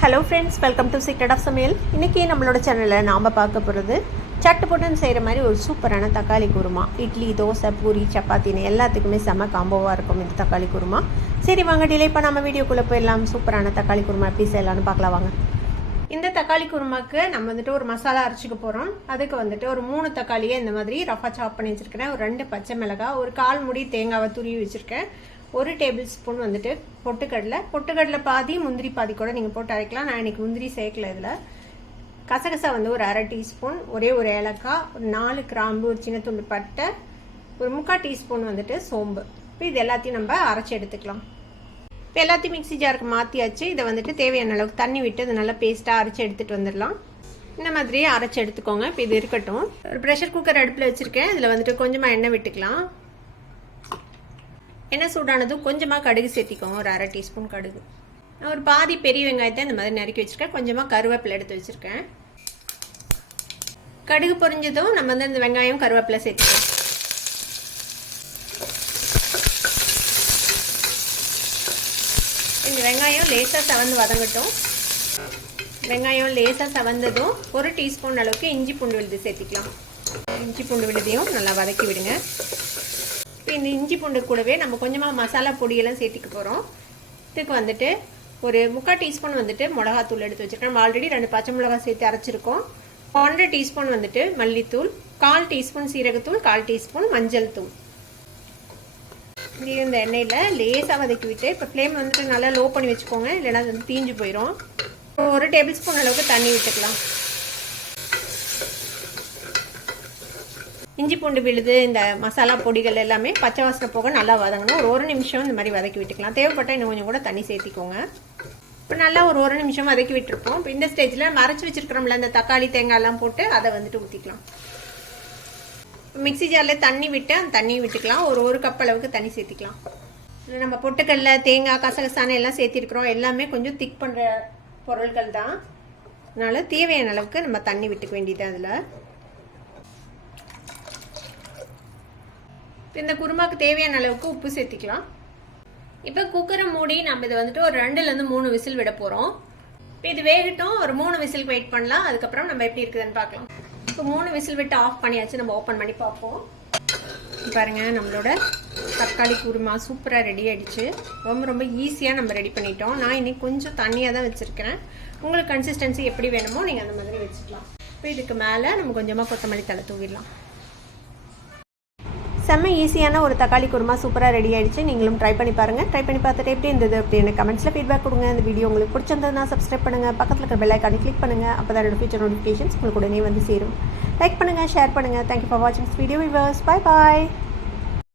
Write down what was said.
Hello friends, welcome to secret of சமையல். இன்றைக்கி நம்மளோட சேனலில் நாம் பார்க்க போகிறது சட்டுப்புட்டுன்னு செய்கிற மாதிரி ஒரு சூப்பரான தக்காளி குருமா. இட்லி, தோசை, பூரி, சப்பாத்தின்னு எல்லாத்துக்குமே செம்ம காம்போவாக இருக்கும் இந்த தக்காளி குருமா. சரி வாங்க, டிலே பண்ணாமல் வீடியோக்குள்ளே போயிடலாம். சூப்பரான தக்காளி குருமா எப்படி செய்யலான்னு பார்க்கலாம் வாங்க. இந்த தக்காளி குருமாக்கு நம்ம ஒரு மசாலா அரைச்சிக்க போகிறோம். அதுக்கு ஒரு 3 தக்காளியை இந்த மாதிரி ரஃபாக சாப் பண்ணி வச்சுருக்கேன். ஒரு 2 பச்சை மிளகாய், ஒரு 1/4 முடி தேங்காவை துருவி வச்சுருக்கேன். 1 டேபிள் ஸ்பூன் பொட்டுக்கடலை பாதி, முந்திரி பாதி கூட நீங்கள் போட்டு அரைக்கலாம். நான் இன்றைக்கி முந்திரி சேர்க்கல. இதில் கசகசா ஒரு 1/2 டீஸ்பூன், ஒரே ஒரு ஏலக்காய், ஒரு 4 கிராம்பு, ஒரு சின்ன துண்டு பட்டை, ஒரு 3/4 டீஸ்பூன் சோம்பு. இப்போ இது எல்லாத்தையும் நம்ம அரைச்சி எடுத்துக்கலாம். இப்போ எல்லாத்தையும் மிக்ஸி ஜாருக்கு மாற்றியாச்சு. இதை தேவையான அளவுக்கு தண்ணி விட்டு அதை நல்லா பேஸ்ட்டாக அரைச்சி எடுத்துகிட்டு வந்துடலாம். இந்த மாதிரி அரைச்சி எடுத்துக்கோங்க. இப்போ இது இருக்கட்டும். ஒரு ப்ரெஷர் குக்கர் அடுப்பில் வச்சுருக்கேன். இதில் கொஞ்சமாக எண்ணெய் விட்டுக்கலாம். எண்ணெய் சூடானதும் கொஞ்சமாக கடுகு சேர்த்திக்கோங்க. ஒரு 1/2 டீஸ்பூன் கடுகு. நான் ஒரு பாதி பெரிய வெங்காயத்தை இந்த மாதிரி நறுக்கி வச்சுருக்கேன். கொஞ்சமாக கருவேப்பிலை எடுத்து வச்சுருக்கேன். கடுகு பொரிஞ்சதும் நம்ம இந்த வெங்காயம் கருவேப்பிலை சேர்த்துக்கலாம். இந்த வெங்காயம் லேசாக செவந்து வதங்கட்டும். வெங்காயம் லேசாக செவந்ததும் 1 டீஸ்பூன் அளவுக்கு இஞ்சி பூண்டு விழுது சேர்த்திக்கலாம். இஞ்சி பூண்டு விழுதையும் நல்லா வதக்கி விடுங்க. இந்த இஞ்சி பூண்டு கூடவே நம்ம கொஞ்சமாக மசாலா பொடியெல்லாம் சேர்த்திக்க போகிறோம். இதுக்கு ஒரு 3/4 டீஸ்பூன் மிளகாத்தூள் எடுத்து வச்சுருக்கேன். நம்ம ஆல்ரெடி 2 பச்சை மிளகாய் சேர்த்து அரைச்சிருக்கோம். 1/2 டீஸ்பூன் மல்லித்தூள், 1/4 டீஸ்பூன் சீரகத்தூள், 1/4 டீஸ்பூன் மஞ்சள் தூள். இந்த எண்ணெயில் லேசாக வதக்கி விட்டு இப்போ ஃப்ளேம் நல்லா லோ பண்ணி வச்சுக்கோங்க, இல்லைன்னா அது தீஞ்சு போயிடும். 1 டேபிள் ஸ்பூன் அளவுக்கு தண்ணி விட்டுக்கலாம். இஞ்சி பூண்டு விழுது, இந்த மசாலா பொடிகள் எல்லாமே பச்சை வாசனை போக நல்லா வதங்கணும். ஒரு நிமிஷம் இந்த மாதிரி வதக்கி விட்டுக்கலாம். தேவைப்பட்டால் இன்னும் கொஞ்சம் கூட தண்ணி சேர்த்திக்கோங்க. இப்போ நல்லா ஒரு நிமிஷம் வதக்கி விட்டுருப்போம். இப்போ இந்த ஸ்டேஜில் மறைச்சி வச்சுருக்கிறோம்ல இந்த தக்காளி தேங்காயெல்லாம் போட்டு அதை ஊற்றிக்கலாம். மிக்ஸி ஜாரில் தண்ணி விட்டு அந்த தண்ணியை விட்டுக்கலாம். ஒரு கப் அளவுக்கு தண்ணி சேர்த்திக்கலாம். நம்ம பொட்டுக்கடலை, தேங்காய், கசகசானை எல்லாம் சேர்த்திருக்கிறோம். எல்லாமே கொஞ்சம் திக் பண்ணுற பொருட்கள் தான். அதனால் தேவையான அளவுக்கு நம்ம தண்ணி விட்டுக்க வேண்டியது. அதில் இந்த குருமாக்கு தேவையான அளவுக்கு உப்பு சேர்த்திக்கலாம். இப்போ குக்கரை மூடி நம்ம இதை ஒரு 2லேருந்து 3 விசில் விட போகிறோம். இப்போ இது வேகட்டும். ஒரு 3 விசில் வெயிட் பண்ணலாம். அதுக்கப்புறம் நம்ம எப்படி இருக்குதுன்னு பார்க்கலாம். இப்போ 3 விசில் விட்டு ஆஃப் பண்ணியாச்சு. நம்ம ஓப்பன் பண்ணி பார்ப்போம். பாருங்கள், நம்மளோட தக்காளி குருமா சூப்பராக ரெடி ஆகிடுச்சு. ரொம்ப ஈஸியாக நம்ம ரெடி பண்ணிட்டோம். நான் இன்னைக்கு கொஞ்சம் தண்ணியாக தான் வச்சுருக்கிறேன். உங்களுக்கு கன்சிஸ்டன்சி எப்படி வேணுமோ நீங்கள் அந்த மாதிரி வச்சுக்கலாம். இப்போ இதுக்கு மேலே நம்ம கொஞ்சமாக கொத்தமல்லி தழை தூவிடலாம். செம்ம ஈஸியான ஒரு தக்காளி குருமா சூப்பராக ரெடி ஆகிடுச்சு. நீங்களும் ட்ரை பண்ணி பாருங்கள். ட்ரை பண்ணி பார்த்துட்டு எப்படி இருந்தது அப்படின்னு கமெண்ட்ஸில் ஃபீட்பேக் கொடுங்க. இந்த வீடியோ உங்களுக்கு பிடிச்சிருந்ததுன்னா சப்ஸ்கிரைப் பண்ணுங்கள். பக்கத்தில் இருக்கிற பெல் ஐக்கானை கிளிக் பண்ணுங்கள். அப்போ தான் என்னோட ஃபியூச்சர் நோட்டிஃபிகேஷன்ஸ் உங்களுக்கு உடனே சேரும். லைக் பண்ணுங்கள், ஷேர் பண்ணுங்கள். தேங்க்யூ ஃபார் வாட்சிங் this video viewers. Bye bye.